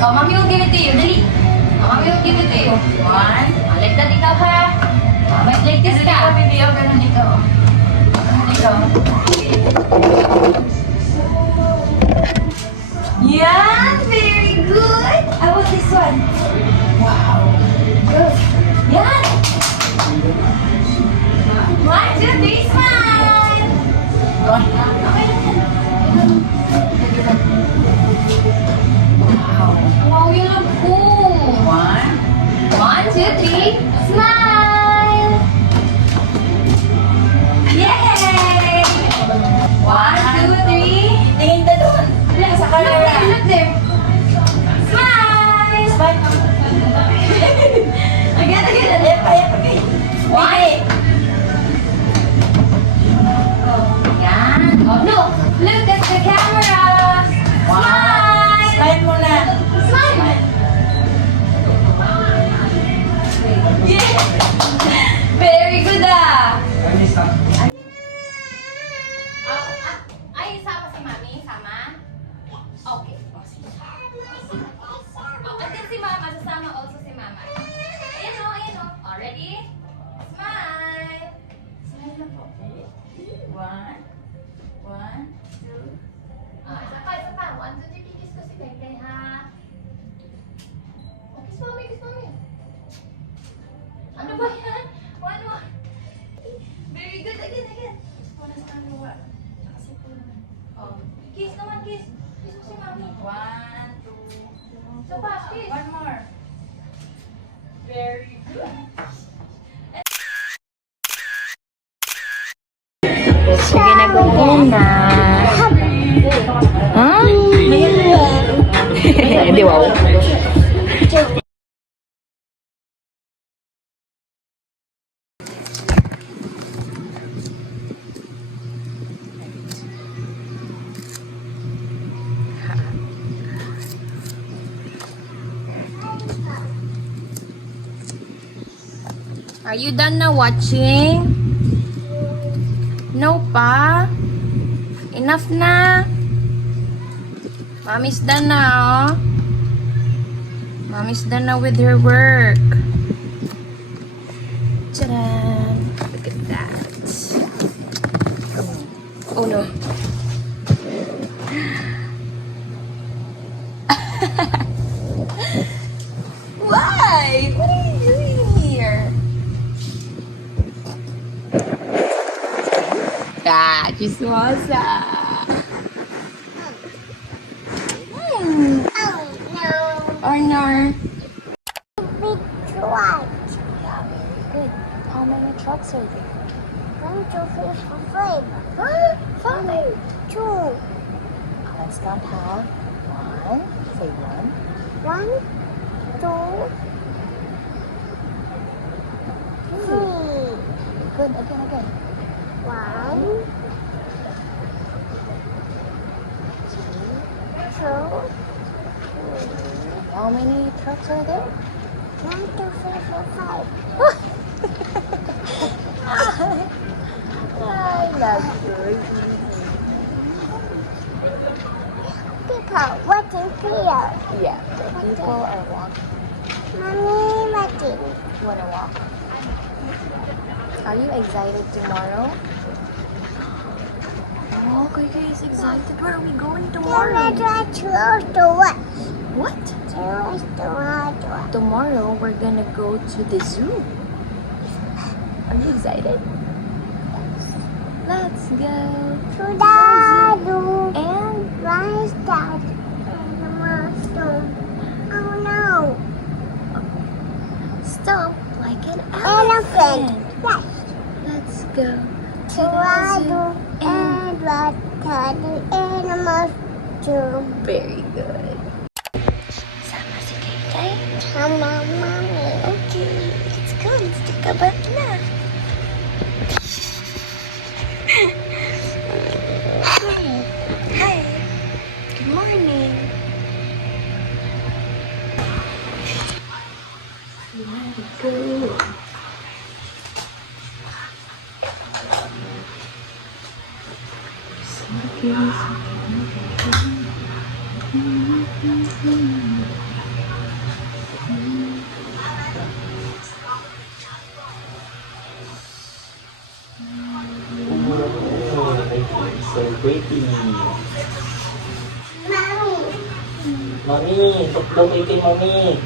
Oh, mommy will give it to you. Dali. Oh, mommy will give it to you. One. Oh, like that ikaw ha. Oh, like this ka. Ganun ikaw. Ganun ikaw. Yeah, very good. How about this one? Wow. Good. Yan. 1, 2, 3, smile. Okay lang yan. Wow. Wow, you look cool. 1, 2, 3, smile. Yay! 1, 2, 3. Tingin ka doon. Look, sa camera. Look there. Smile. Smile. Again. Okay. 1. Yan. Oh, look at the camera. Smile. Smile muna. Smile. Yeah. Very good ah. Ay, sama si Mami? Sama? Okay. Oh, sige. Oh, and then si Mama, sasama also si Mama. Ayan o. Oh, ready? Smile. Smile na po. 1, 2. Ah, isa pa. 1, 2, 3, kiss ko si Bebe, ha? Oh, kiss mommy. Ano ba yan? 1 more. Very good. Again. Wala sa kanawa. Kasi po naman. Oh, kiss naman. Kiss mo si Mami. 1, 2. So fast, kiss. 1 more. Very good. Sige na, na. Ha? Hindi, wow. Are you done now watching? No pa? Enough na? Mommy's done now. Mommy's done now with her work. Ta-da! Look at that. Oh no. Why? What are you doing here? Ah, chismosa. Oh no. Or no? Big truck. Yeah, very good. How many trucks are there? 1, 2, 3, 4, 5. Huh? 5. 2. Let's count how. 1. Say 1. 1, 2, 3. Good. Again. 1, 2, 3. How many trucks are there? 1, 2, 3, 4, 5. I love you. People watching here. Yeah, the people are walking. Mommy watching. Wanna walk? Are you excited tomorrow? Oh, Kiki is excited. Where are we going tomorrow? To what? What? To Tomorrow we're gonna go to the zoo. Are you excited? Let's go. the zoo. And Why is that? The monster. Oh no. stop like an Elephant. elephant. Yes. Let's go to To the the zoo. zoo. And what the animals do. Very good. Sama si Kay. Sama mommy. Okay, let's go. Let's take a bath na. Hi. Good morning. Very good. pretty. Mommy. Mami, tuktukin kay Mami.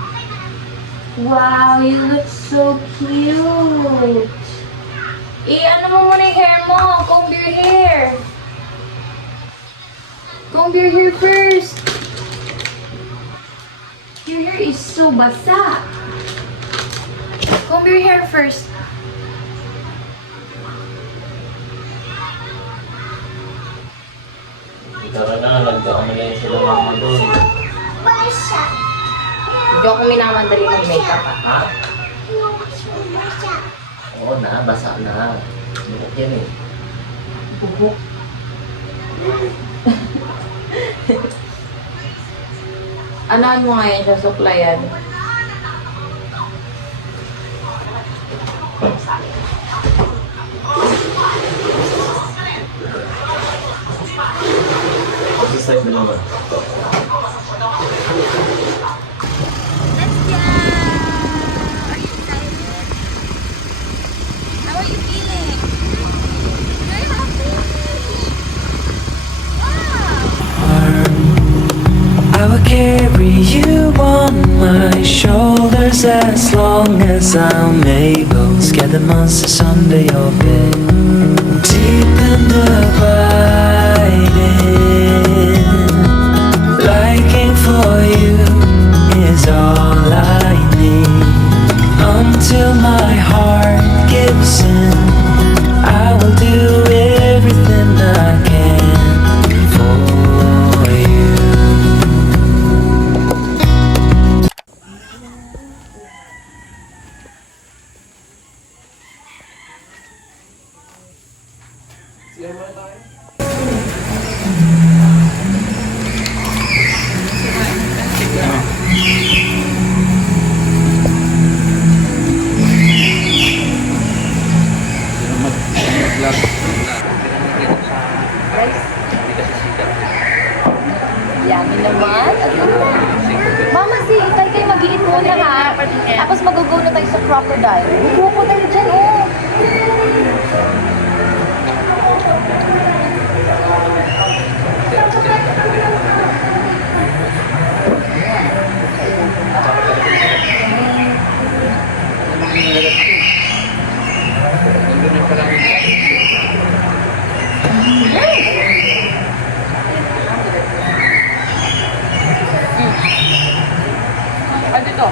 Wow, you look so cute. Ano mo muna yung hair mo. Comb your hair. Comb your hair first. Your hair is so basa. Comb your hair first. Tara na, nagdaan na yan sila mama doon. Basa. Hindi ako minamadali ng makeup Ha? Basa. Oo na, basa na. Buhok yan eh. Bubuk. Anaan mo ngayon siya, suklayan? Exercise na naman. Let's go! Are you excited? How are you feeling? Very happy! Wow! I will carry you on my shoulders as long as I'm able. Scare the monsters under your bed. Deep and abiding, liking for you is all I need. Until my heart gives in, I will do everything I can for you. Yummy naman. Mama, si kay mag-iit muna ha. Tapos mag-go na tayo sa crocodile. May crocodile dyan, oh. Ano ito?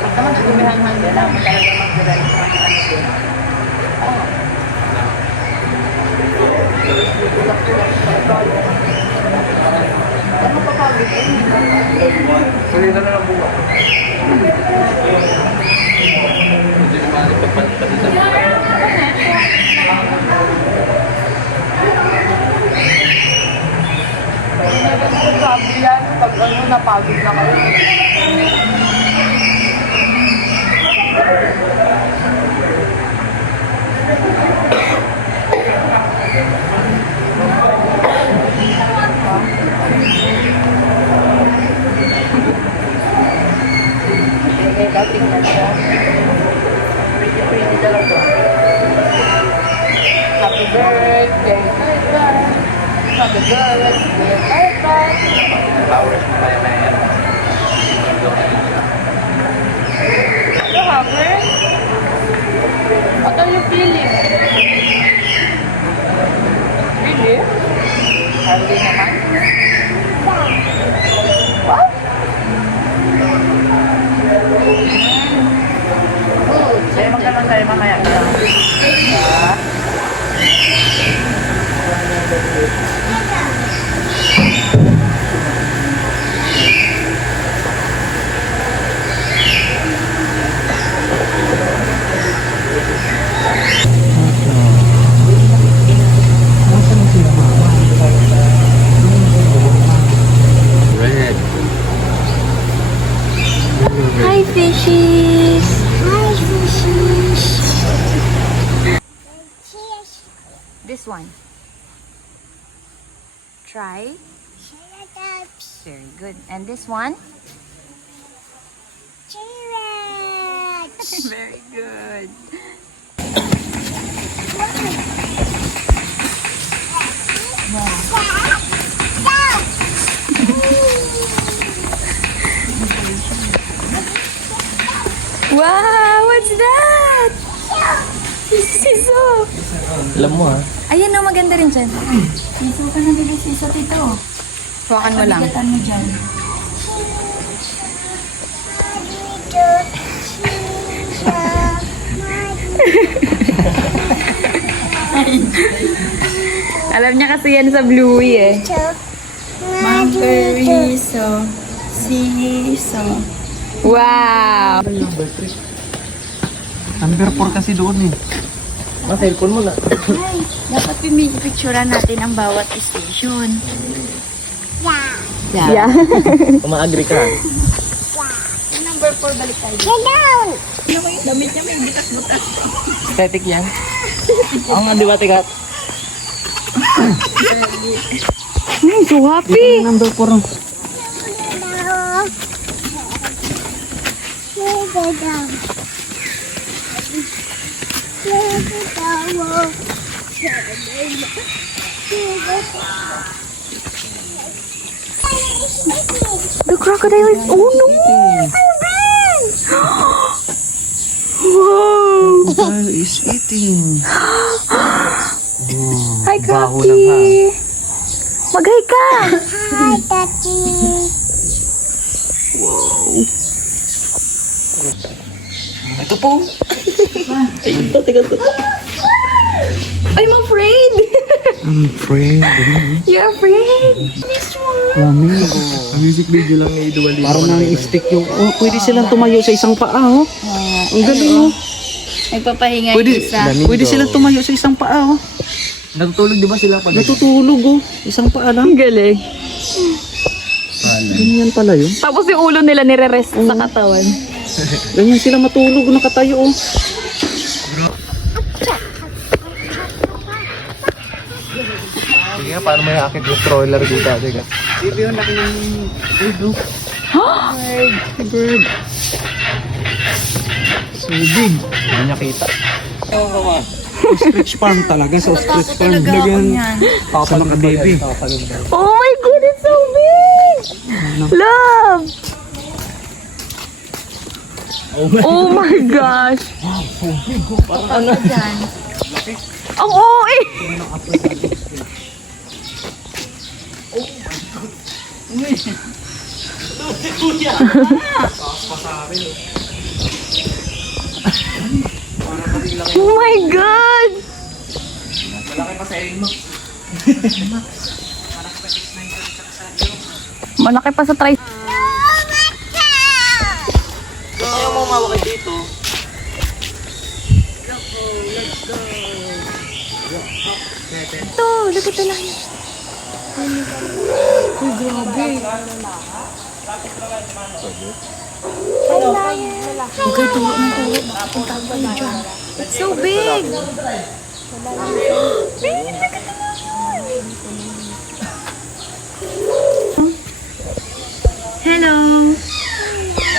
Basta magsumihan-han din lang. Talaga mag-relax sa kanila. Oo. Ano pa pagod? Salita na lang buka. Hindi naman ipagpalitan. Sabi yan, pag napagod na kayo. May dating na siya. Pretty talaga. Happy birthday, Kaitan. Happy birthday, Kaitan. Flowers na kaya na yan. You happy? What are you feeling? Really? Happy naman? What? Good. Kaya magkaroon tayo mamaya. Yeah. Red. Hi, fishies. Hi, fishies. Cheers. This one. Try. Triceratops. Very good. And this one? T-Rex. Very good. Wow, what's that? Siso. Alam mo ha. Ayan o, maganda rin dyan. Siso ka na bigay siso, tito. Hawakan mo lang. Pagkatan mo dyan. Alam niya kasi yan sa Bluey eh. Mamperiso. Siso. Wow! Number 4 kasi doon eh. Ah, cellphone mo na. Ay, dapat picturean natin ang bawat station. Yeah. Uma-agree ka. Yung number 4, balik tayo. Ano ko yung damit niya, may butas-butas. Aesthetic yan. Ako nga, di ba, tigat? So happy! Number 4. The crocodile is... Oh no! Wow! Crocodile is eating. Hi, baho lang, ha? Crocky! Mag-hi ka! Hi, Daddy. Ito po. I'm afraid! I'm afraid. You're afraid? This one! Lamig. Music video lang ni Dua Lipa. Parang nang-stick yung... Oh, pwede silang tumayo sa isang paa, oh. Ang galing, oh. Nagpapahinga Pwede, yung isa. pwede silang tumayo sa isang paa, oh. Natutulog di ba sila pag Natutulog, oh. Isang paa lang. Ang galing. Ganyan pala yun. Tapos yung ulo nila nire-rest sa katawan. Ganyan sila matulog, nakatayo, oh. Sige nga, paano may akit yung stroller dito, tigat? Baby, yung laki ng bird, oh. Bird. So big. Hindi niya kita. Ostrich farm talaga. Sa ostrich farm. Lagyan. Sa mga baby. Oh my God, it's so big! Love! Oh my gosh! Ano? Ang OA! Oh my God! Malaki pa sa try. Ayaw mo mawakay dito. Ito, look at the lion. Uy, grabe. Huwag kayo tuwa ng tuwa. Punta ko kayo dyan. It's so big. Hello.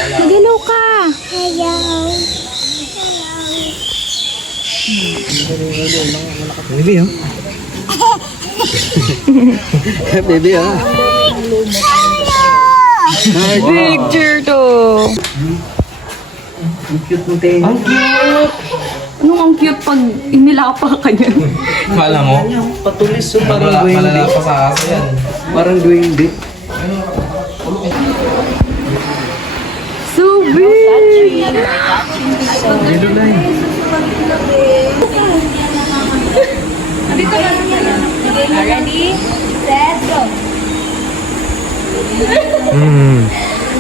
Mag-hello ka. Hello. Baby, oh. Baby, oh. Picture to. Ang cute mo, te. Ang cute! Anong ang cute pag inilapa ka niyan? Kala mo? Patulis, oh. Parang Malala duwende. pa sa aso yan. Parang duwende. So big! Yellow line. Ready? Set, go!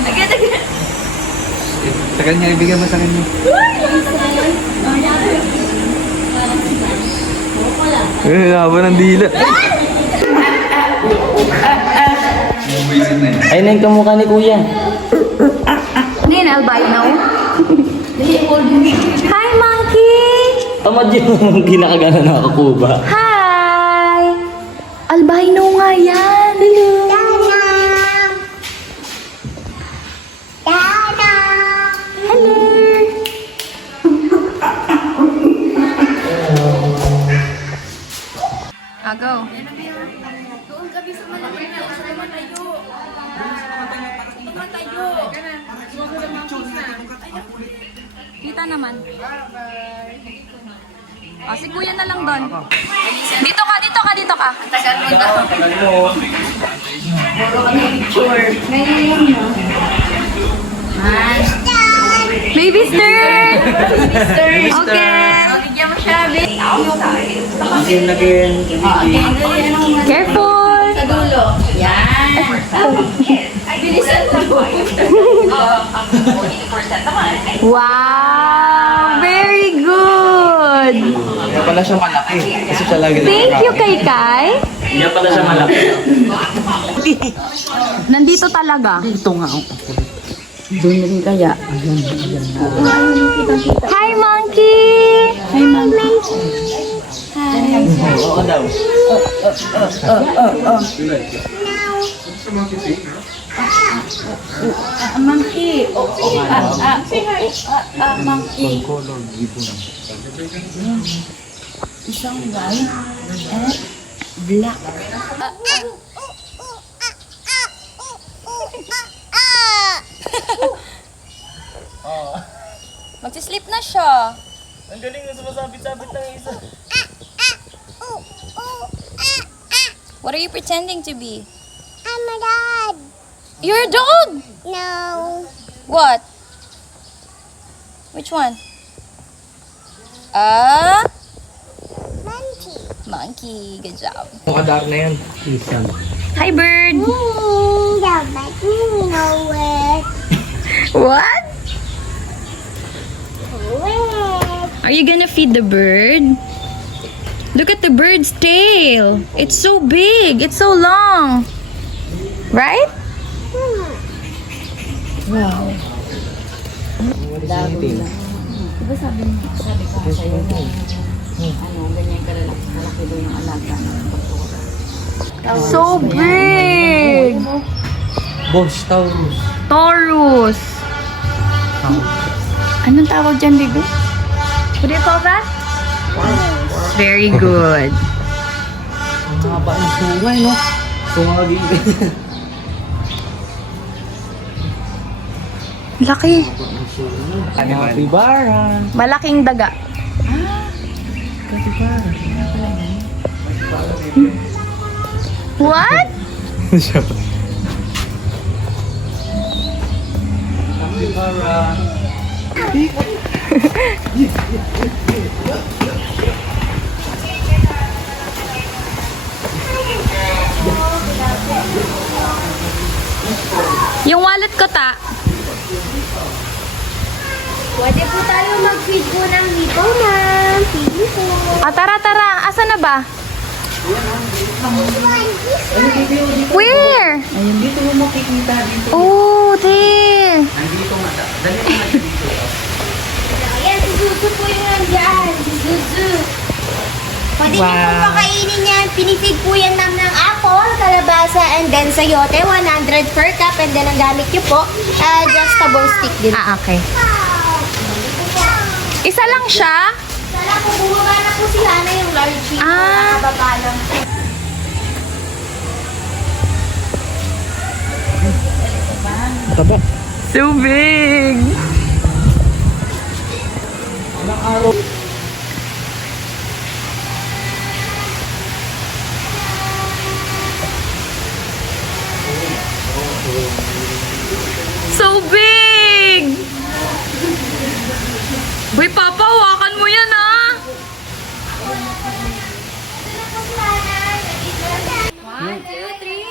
Again, again! Sa kanya, ibigay mo sa kanya. Haba ng dila. Ay, na yung kamukha ni Kuya. Nin, albino. Hi, monkey! Tamad yung ginakagana na kakuba. Hi! Albino nga yan. Hello. Hello. Go. Kita naman. Si kuya na lang doon. Dito ka, dito ka, dito ka. Tagal mo. Baby stir! Okay. Careful! Wow! Very good! Kaya pala siya malaki. Kasi siya lagi Thank you, Kay Kai. Hindi pala siya malaki. Nandito talaga. Ito nga. Hi, monkey! Hi, monkey. Oo daw. Monkey. Monkey. Isang white at black. Magsisleep na siya. Ang galing na sumasabit-sabit ng isa. What are you pretending to be? I'm a dad. You're a dog! No. What? Which one? Monkey. Monkey. Good job. Mukadar na yan. Hi, bird! Dapat know it. What? Wait. Are you gonna feed the bird? Look at the bird's tail. It's so big. It's so long. Right? Wow. So big. Boss, Taurus. Taurus. Anong tawag dyan, baby? What do you call that? Very good. Ang haba ng sungay, no? Sungagi. Laki. Capybara. Malaking daga. What? Capybara. Yung wallet ko, ta. Pwede po tayo mag-feed po ng hippo, ma'am. Pili po. Tara, tara. Asa na ba? Where? Ayun, dito mo makikita dito. Oh, there. Nandito nga. Dali mo nga dito. Ayan, si Zuzu po yung nandyan. Si Zuzu. Pwede niyo po pakainin yan. Pinifeed po yan ng apple, kalabasa, and then sayote. 100 per cup. And then ang gamit niyo po, adjustable stick din. Okay. Isa lang siya? Sana po, bumaba na po si Hana yung large sheet. Nakababa lang. Taba. So big. So big! Uy, Papa, hawakan mo yan, ah! One, two, three.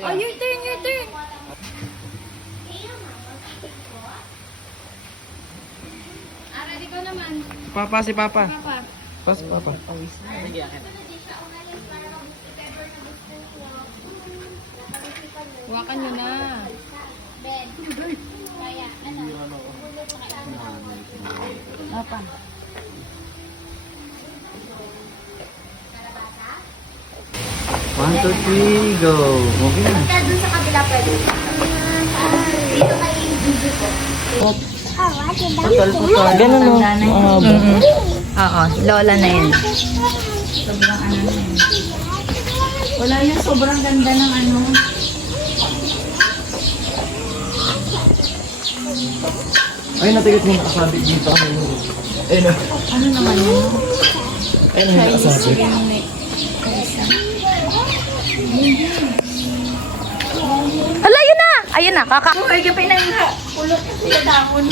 Oh, your turn, your turn. Ready ko naman. Papa, si Papa. Papa. Pas, Papa. Hawakan nyo na. Apa? One, two, three, go. Okay na. Punta dun sa kabila pwede. Dito kay Zuzu po. Ganun, no? Oo, lola na yun. Wala yung sobrang ganda ng ano. Ay, natigot mo nakasabi dito. Ayun na. Ano naman yun? Ayun na nakasabi. Hala, yun na! Ayun na, kaka... Ay, kapay na nga. Kulot yung tapon.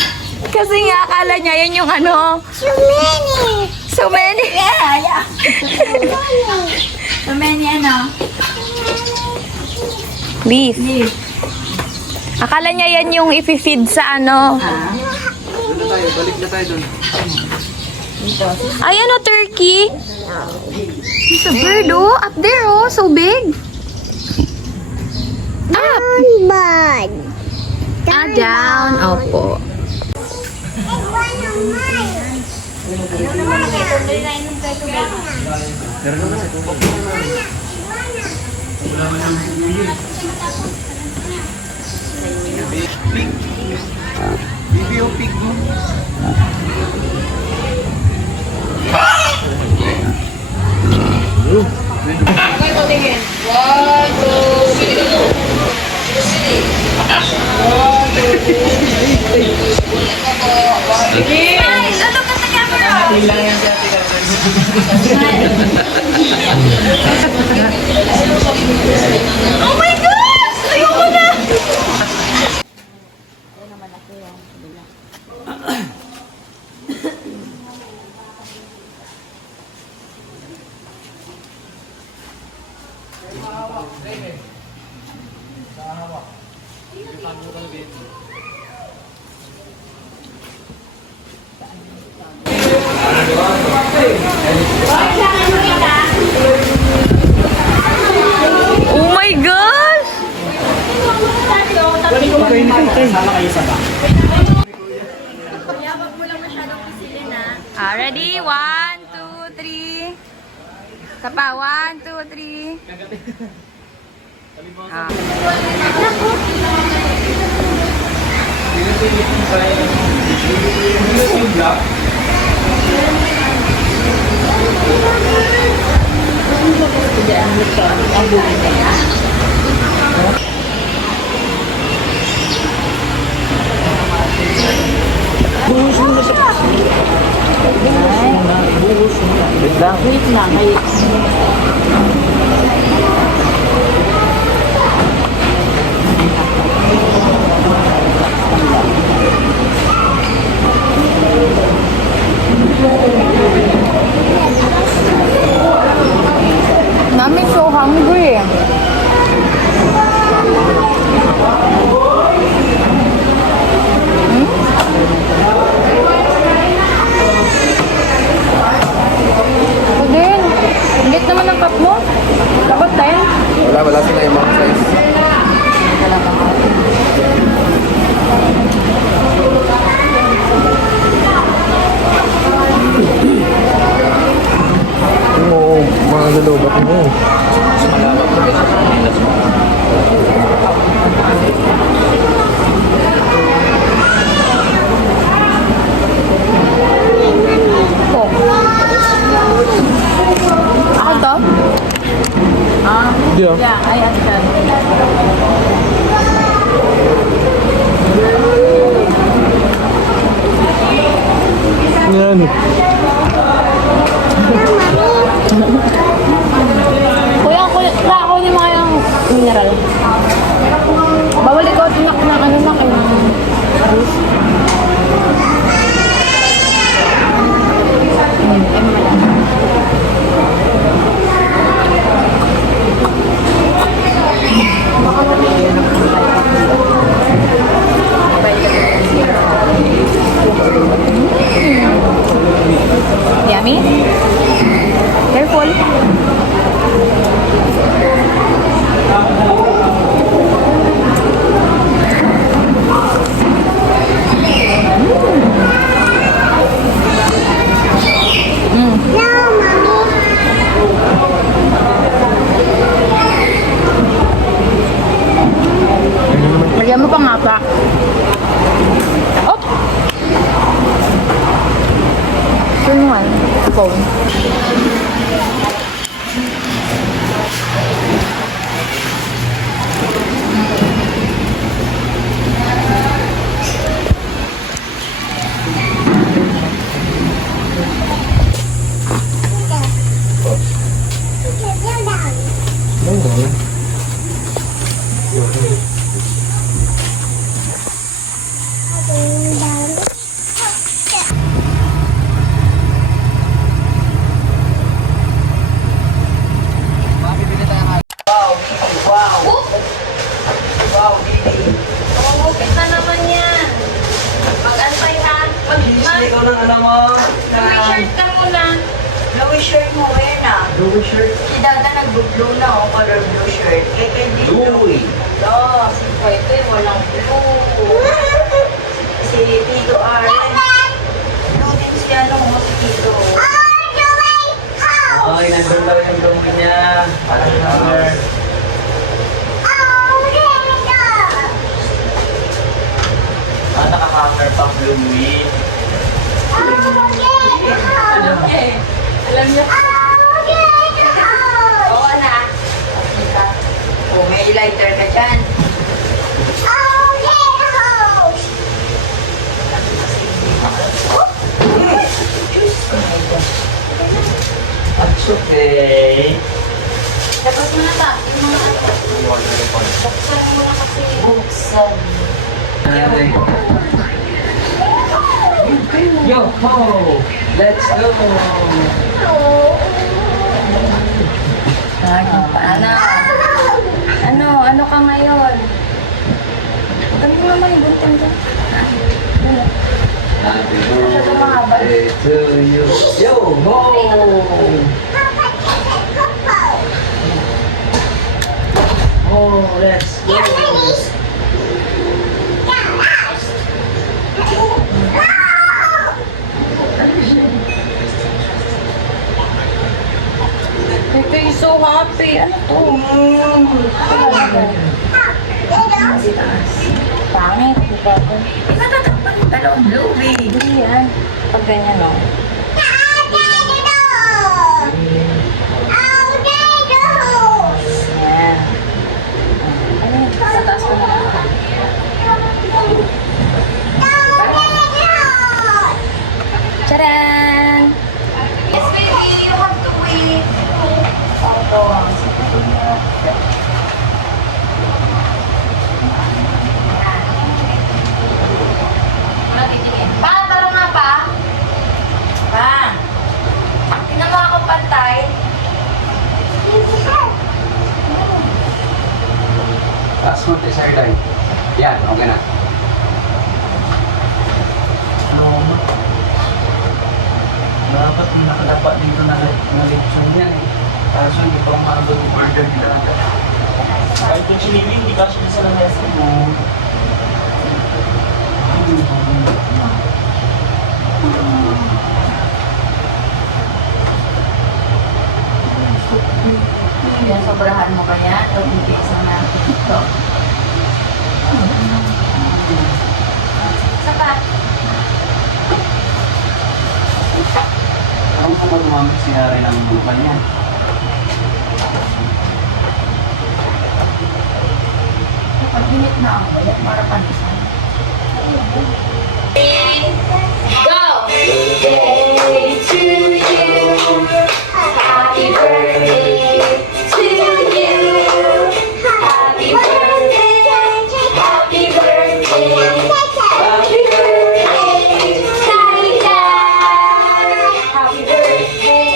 Kasi nga, akala niya yan yung ano. So many! So many. Yeah. So many ano? Beef. Akala niya yan yung ifi-feed sa ano. Doon na tayo, balik na tayo doon. Ay, ano, turkey? It's a bird, oh. Up there, oh. So big. Up. Bud. Down. Opo. Bibi yung pig mo. Oh my gosh! Ayoko na! Oh my gosh! Okay, sama kayo sa back. Ready? 1, 2, 3. Isa pa. 1, 2, 3. Wait lang. Mami, so hungry. Ako din. Ingit naman ang cup mo. Dapat 10. Wala sila yung mga size. Oo, mga lalobat mo. Ako to? Yeah. Ay, asan? Yan. Kuya, ako ni mga yung mineral. Bawal ikaw tinak ng ano na kayo. Umupit na naman yan. Mag-antay ha. Ikaw lang alam mo. Mag-shirt ka muna. Blue shirt mo ngayon ah. Blue shirt. Si Dada nag-blue na oh, color blue shirt. Eh, kay Dito. No, si Pepe walang blue. Si Tito Aren. Blue din si ano mo, si Tito. Okay, nandun daw yung dumi niya. Parang number. Naka-counter pang Louis. Alam niyo. Oo, anak. Kita. Oh, may lighter ka dyan. That's okay. Tapos mo na ta. Buksan mo na kasi. Buksan. Yo ho! Let's go! Ano ka ngayon? Ganun naman yung bunting ko. Happy birthday to you! Yo ho! Oh, let's go! Ito yung so happy. Ano to? Pangit. Diba ko? Natatakpan mo dalawang Louie. Hindi yan. Pag ganyan o. Yan. Ano yun? Sa taas ko na. Charan! Yes, baby, you have to wait. Pa, tara nga pa. Pa, Tingnan mo ako pantay. Taas mo tayo sir Day. Yan, okay na. Dapat nakadapat dito na lechon yan eh. Kaso hindi pa umabot yung burger nila. Kahit yung sinili, hindi kasi sa lamesa mo. yan, sobrahan mo kaya. Ito, bibigyan natin ito. Sapat. Ano po ba tumamit si Ari ng lupa niya? Kapag init na ang wala, para panisan. Go! Birthday to you. Happy birthday to you. Happy birthday. Happy birthday. Happy birthday. Saida. Happy birthday.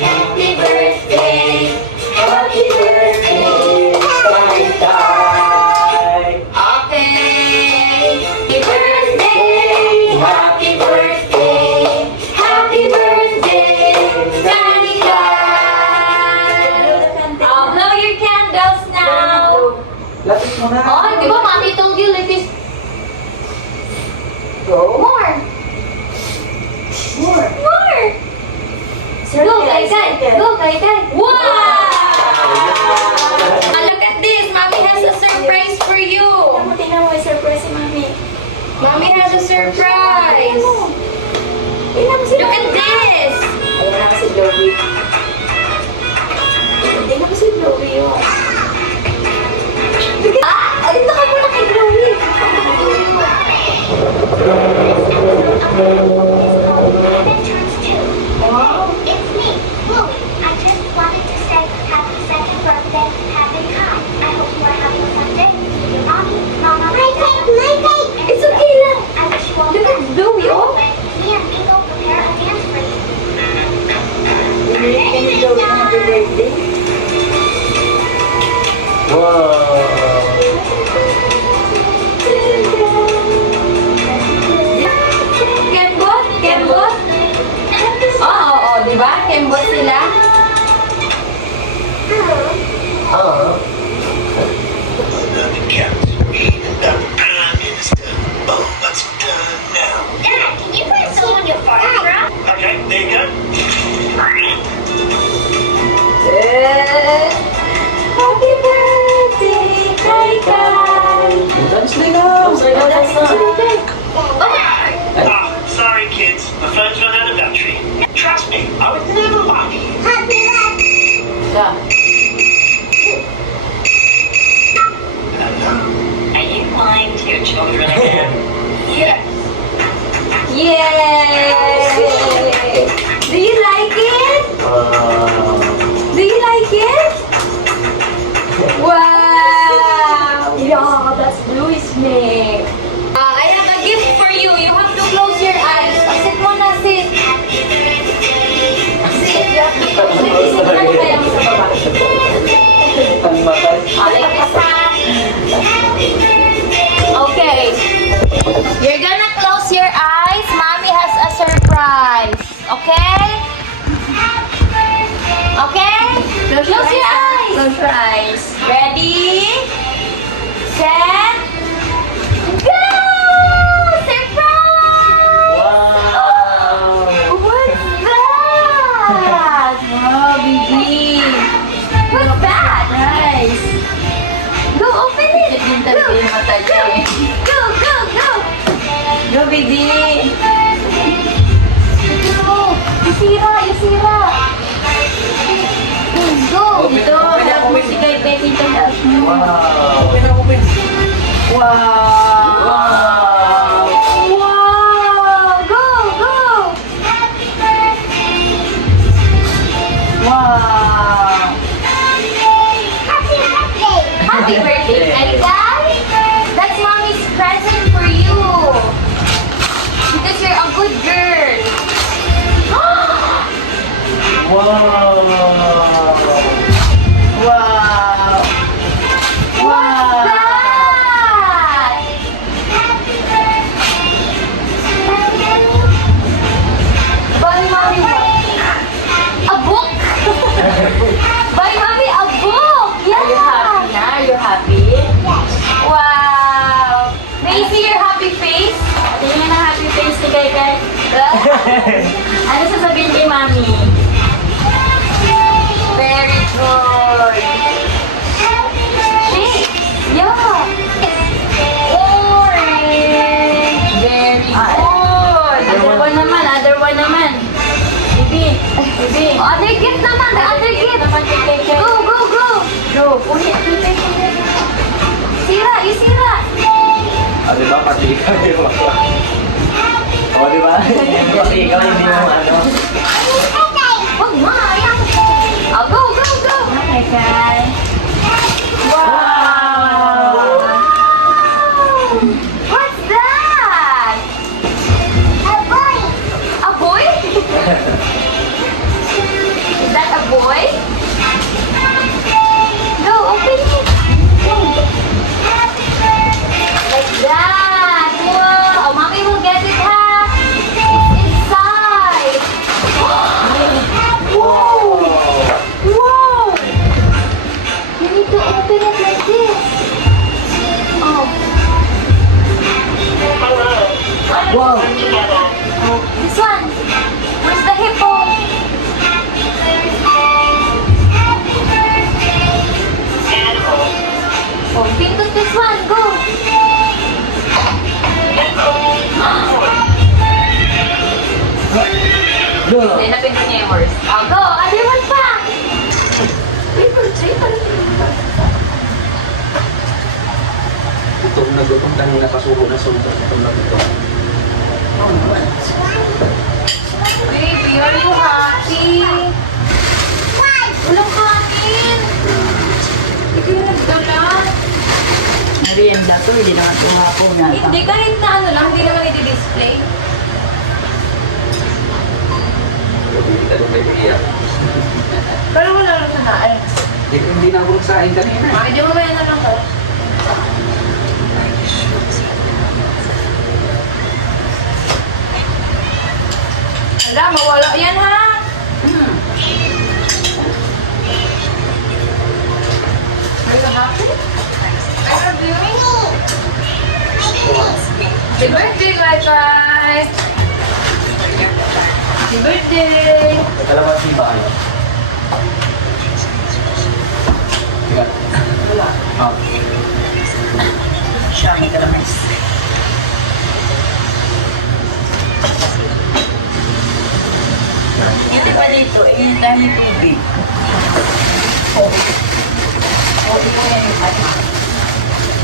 Happy birthday. Happy birthday. Saida. Okay. Happy birthday. Happy birthday. Happy birthday. Saida. Oh, blow your candles now. Lapit mo na! Oh, di ba Mami told you let this Go. more. More. More. Go, Kaitan. Go, Kaitan. Wow! Look at this. Mommy has a surprise for you. Tingnan mo, may surprise si Mami. Mommy has a surprise. Tingnan mo si Look at this. Ayan na si Chloe. Tingnan mo si Chloe yun. Ah, dito ka muna kay Chloe. It's me, Chloe. I just wanted to say happy second birthday Kembot? Kembot? Oo, di ba? Kembot sila. Dad, can you put some on your fart truck? Okay, there you go. Happy birthday, Kai Kai! Dance na lang! That's Ah, sorry kids, my phone's run out of battery. Trust me, I would never lie to you. Happy birthday! Are you lying to your children again? Yes. Yay! Do you like it? Do you like it? Wow! Yeah, that's Louis Smith. I have a gift for you. You have to close your eyes. Sit mo na, sit. Sit. You have to close your eyes. Sit na kaya mo sa baba. Okay. You're gonna close your eyes. Mommy has a surprise. Okay? Okay? Close your eyes. Close your eyes. Ready? Set. Go! Surprise! What's that? Wow, baby. What's that? Nice. Go, open it. Go, go, go. Go, baby. Go. Isira, isira. Go. Ito, love mo si kay Becky. Ito, love mo. Open na, open! Wow. Wow. Go, go. Wow. Happy birthday, Aida. That's mommy's present for you. Because you're a good girl. Wow! Wow. What's that? Buy mommy a book. Buy mommy a book. Yeah. Are you happy na? Are you happy? Yes. Wow. May I see your happy face? Tingnan na happy face ni Kai Kai. Ano sasabihin kay mami? Very good. Shake. Yeah. Orange. Very good. Other one naman. Bibi. Bibi. Other gift naman. The other gift. Go, go, go. Go. Punit. Sira. You sira. Di ba? Pati ikaw yung di ba? Pati ikaw hindi mo ano. Wag mo. Ayan. Oh, go, go, go. Okay, Kai. Wow. What's that? A boy. A boy? Is that a boy? Go, open it. Like that. Wow. Mommy will get it, ha? It's inside. Whoa. Whoa. You need to open it like this. Oh. Wow! Oh, this one. Where's the hippo? Oh, pindot this one. Go. Go! Then, napindot niya yung horse. Oh, go. Other one pa. Gutom na gutom kanina pasuko na suntok. Gutom na gutom. Baby, are you happy? Walang kanin. Ikaw yung nagdala. Merienda to, hindi naman ito hapon na. Hindi, kahit na ano lang, hindi naman i-display. Hindi ka doon may iiyak. Pero wala lang sa naan. Hindi na ako nagsahin kanina. Hindi mo na lang ka. Wala, mawala yan ha. Are you happy? I love you. Happy birthday, Lai. Happy birthday. Kalabas ba kayo? Wala. Oh. Siya, may kalamis. Hindi pa dito, eh, dami tubig.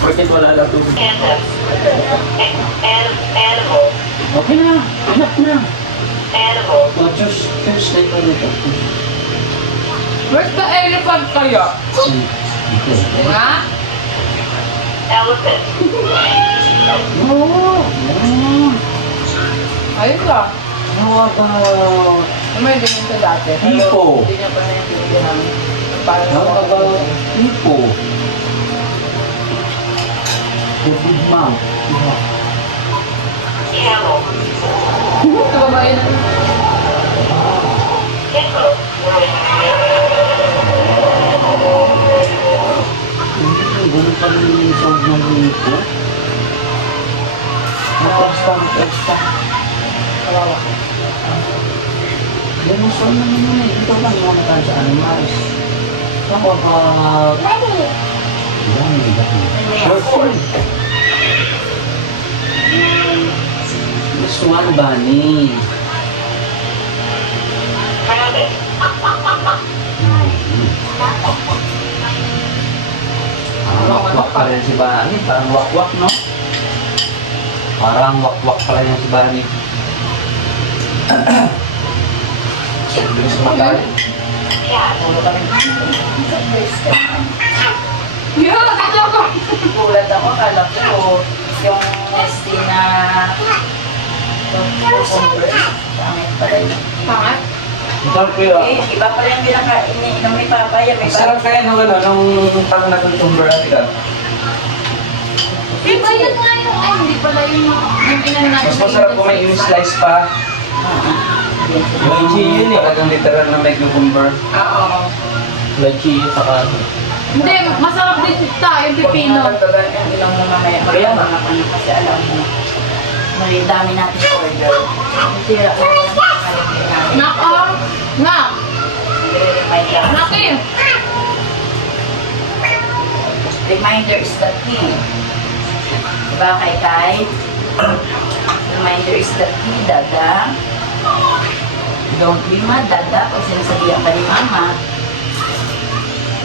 Bakit wala lang tubig? Animal. Okay na. Anak na. Animal. Oh, Diyos. Diyos na ito nito. Where's the elephant kaya? Nga? Elephant. Oo. Ayun ka. How about... May ganyan sa dati. Hippo. Hindi niya pa naiintindihan. Paano How about hippo? The big mouth. Camel. ito ba yun? Hippo. Ganun pa rin yung sound ng hippo. Extra. Kawawa. Yan ang sound naman yun eh. Ito lang yung mga sa animals. How about... Dami. Short. This one, bunny. Rabbit. Wak-wak pala yan si Bunny. Parang wak-wak, no? Parang wak-wak pala yan si Bunny. Bilis kumakain. Cat. Yeah, ito ko! Gulat ako, kala ko yung nesty na cucumber. Pangit pala yun. Pangat? Ito kuya. Eh, iba pa rin iniinom ni Papa yan. May Ang sarap kaya nung ano, nung pang nag-tumber natin. Di ba yun nga yung... Ay, hindi pala yung inan natin. Mas masarap kung may slice pa. Yung lychee yun eh, talagang literal na may cucumber. Oo. Lychee yun, saka... Hindi, masarap din yung pipino. Ilang mo mamaya. Kaya nga. Kasi alam mo, may dami natin order. Sira ko lang natin. Nak, oh! Nak! Naki! Reminder is the key. Diba kay? Reminder is the key, Dada. Don't be mad, Dada, pag sinasabihan ka ni Mama.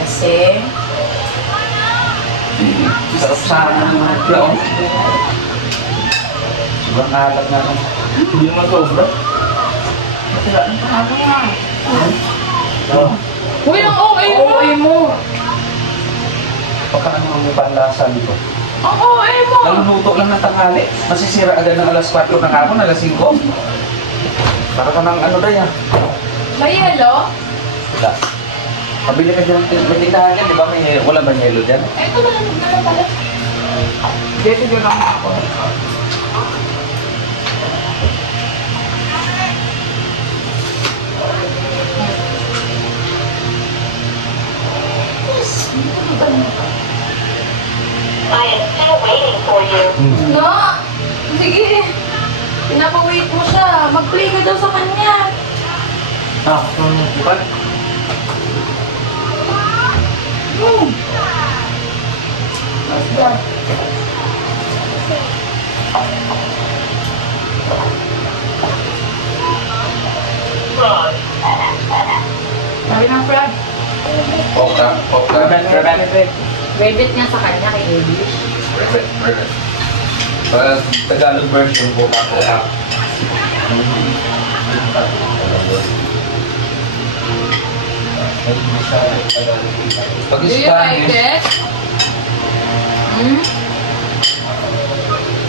Kasi, Sarap sana ng mga yun. Sobrang kahatak na lang. Hindi naman sobra. sira ng pangalan nga. Oo. Uy, ang OA mo! Pagka ano ang panlasa dito. Ang OA mo! Naluluto lang ng tanghali. Masisira agad ng alas 4 ng hapon, alas 5. Para ka ng ano na yan. May yelo? Wala. Pabili ka dyan. May tindahan yan, di ba? Wala ba yelo dyan? Ito na lang pala. Dito yun lang ako. I am still waiting for you. No! Sige! Pinapawait mo siya. Mag-play ka daw sa kanya. Ipan? Frog. Sabi ng Frog. Popra. Rabbit. Rabbit niya sa kanya kay Elish. Rabbit. Para Tagalog version, Popra. Pag Do you like Spanish, it? Hmm?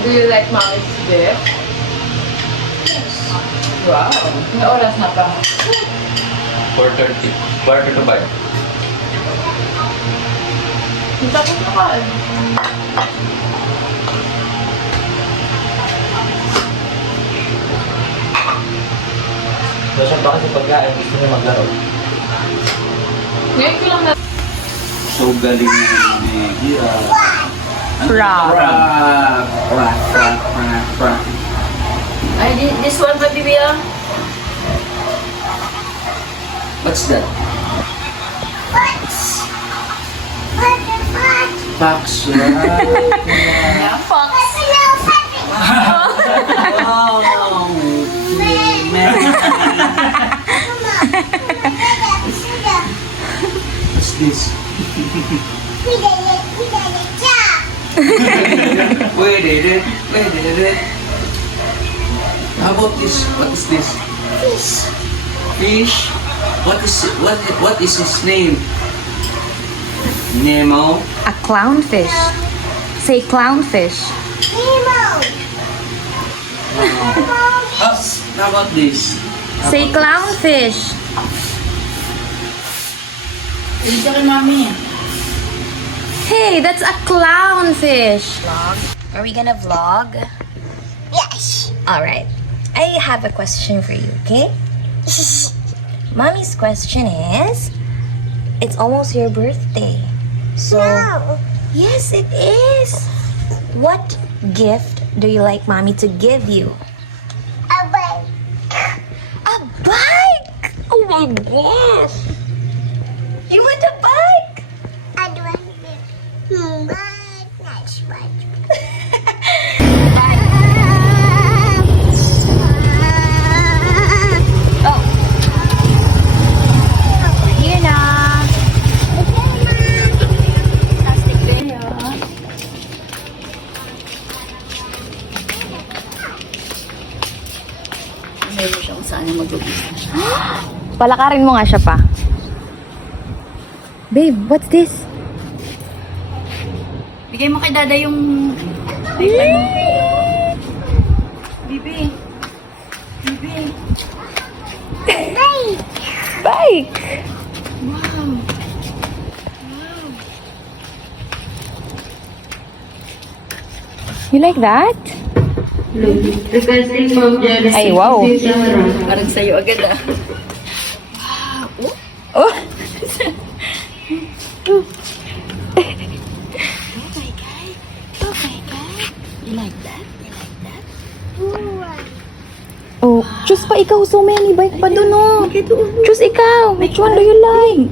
Do you like mommy's gift? Wow. May oras na pa. 4:30. Quarter to 5. Hindi ako nakain. Basta pa kasi pagkain, gusto niya maglaro. Ngayon ko lang na... So galing na ni Frog. Frog. Ay, this one pa, Bibi, ah. What's that? Fox, right? Yeah, fox. Oh, man. What's this? Wait a minute. How about this? What is this? Fish. What is his name? Nemo. A clownfish. Say clownfish. How about this? Say clownfish. Dito kay mami. Hey, that's a clownfish. Are we gonna vlog? Yes. All right. I have a question for you, okay? Mommy's question is, it's almost your birthday. So, yes, it is. What gift do you like Mommy to give you? A bike. A bike? Oh my gosh. You want a bike? I want it. But not much. Oh. We're here now. Plastic video. Meron siyang saan mag-ubis. Palakarin mo nga siya pa. Babe, what's this? Bigay mo kay Dada yung... iPad mo. Bibi. Bike! You like that? Requesting from Jerry. Ay, wow. Parang sa'yo agad ah. Oh! You like that? Oh, choose pa ikaw. So many bike pa dun, oh. Choose ikaw. Which one do you like?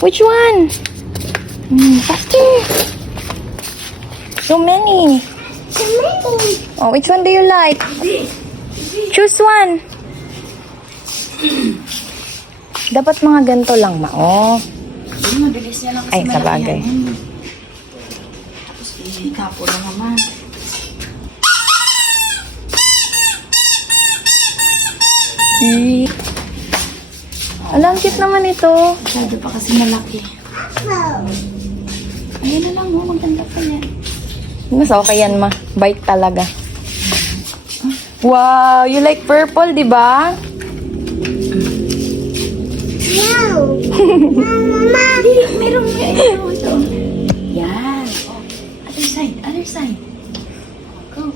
Which one? Faster. So many. Oh, which one do you like? Choose one. Dapat mga ganito lang, ma. Oh. Mabilis niya lang kasi Ay, sabagay. Tapos ikapo lang naman. Alam, cute naman ito. Masyado pa kasi malaki. Ayan na lang mo, maganda pa yan. Mas okay yan, ma. Bike talaga. Wow, you like purple, di ba? Meron ito. Yan. Oh. Other side. Go.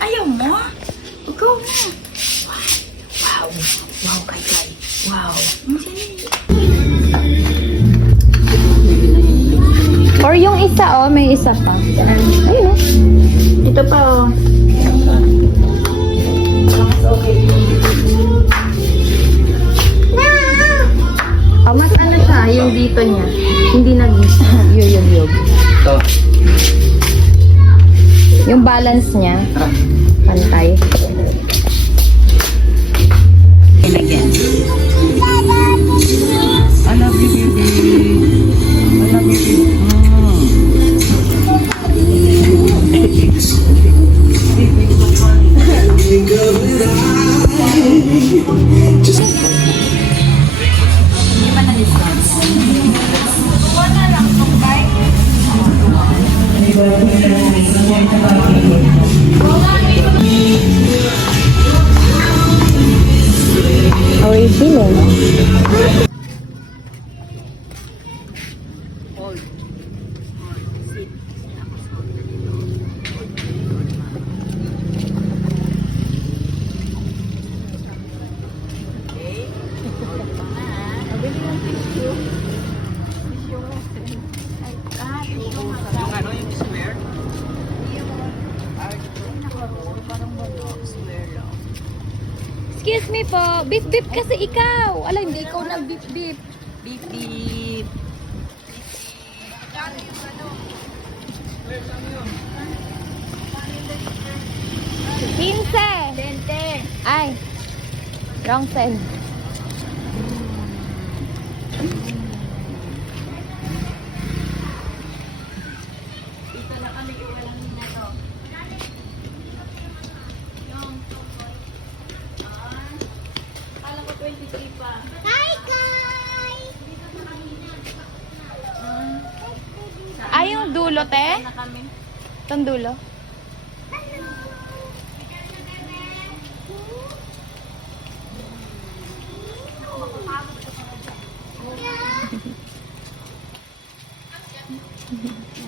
Ayaw mo? Go na. Wow, Kai. Wow. Or yung isa, oh, may isa pa. Ayun, oh. Ito pa oh. Oh, mas ano siya, yung dito niya. Hindi nag-yuyog. Ito. Yung balance niya, pantay. Again. I love you, baby. I love you, baby. How are you feeling? me po. Beep beep kasi ikaw. Ala, hindi ikaw na beep beep. Beep, beep. 15. 20. Ay. Wrong send. Dito na kami, walang na to. Kala ko 23 pa. Hi, guys! Ay, yung dulo, te? Na kami. Itong dulo.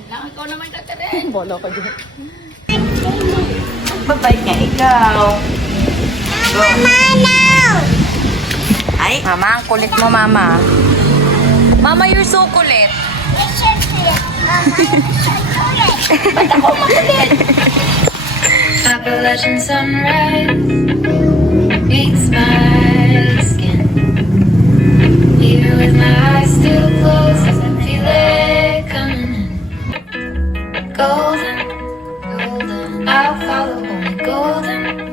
Lang, ikaw naman katirin. Bolo ka dyan. Babay ka ikaw. Mama, now! Ay, mama, ang kulit mo, mama. Mama, you're so kulit. Appalachian sunrise beats my skin. Even with my eyes still closed, I feel it coming in. Golden, golden, I'll follow only golden.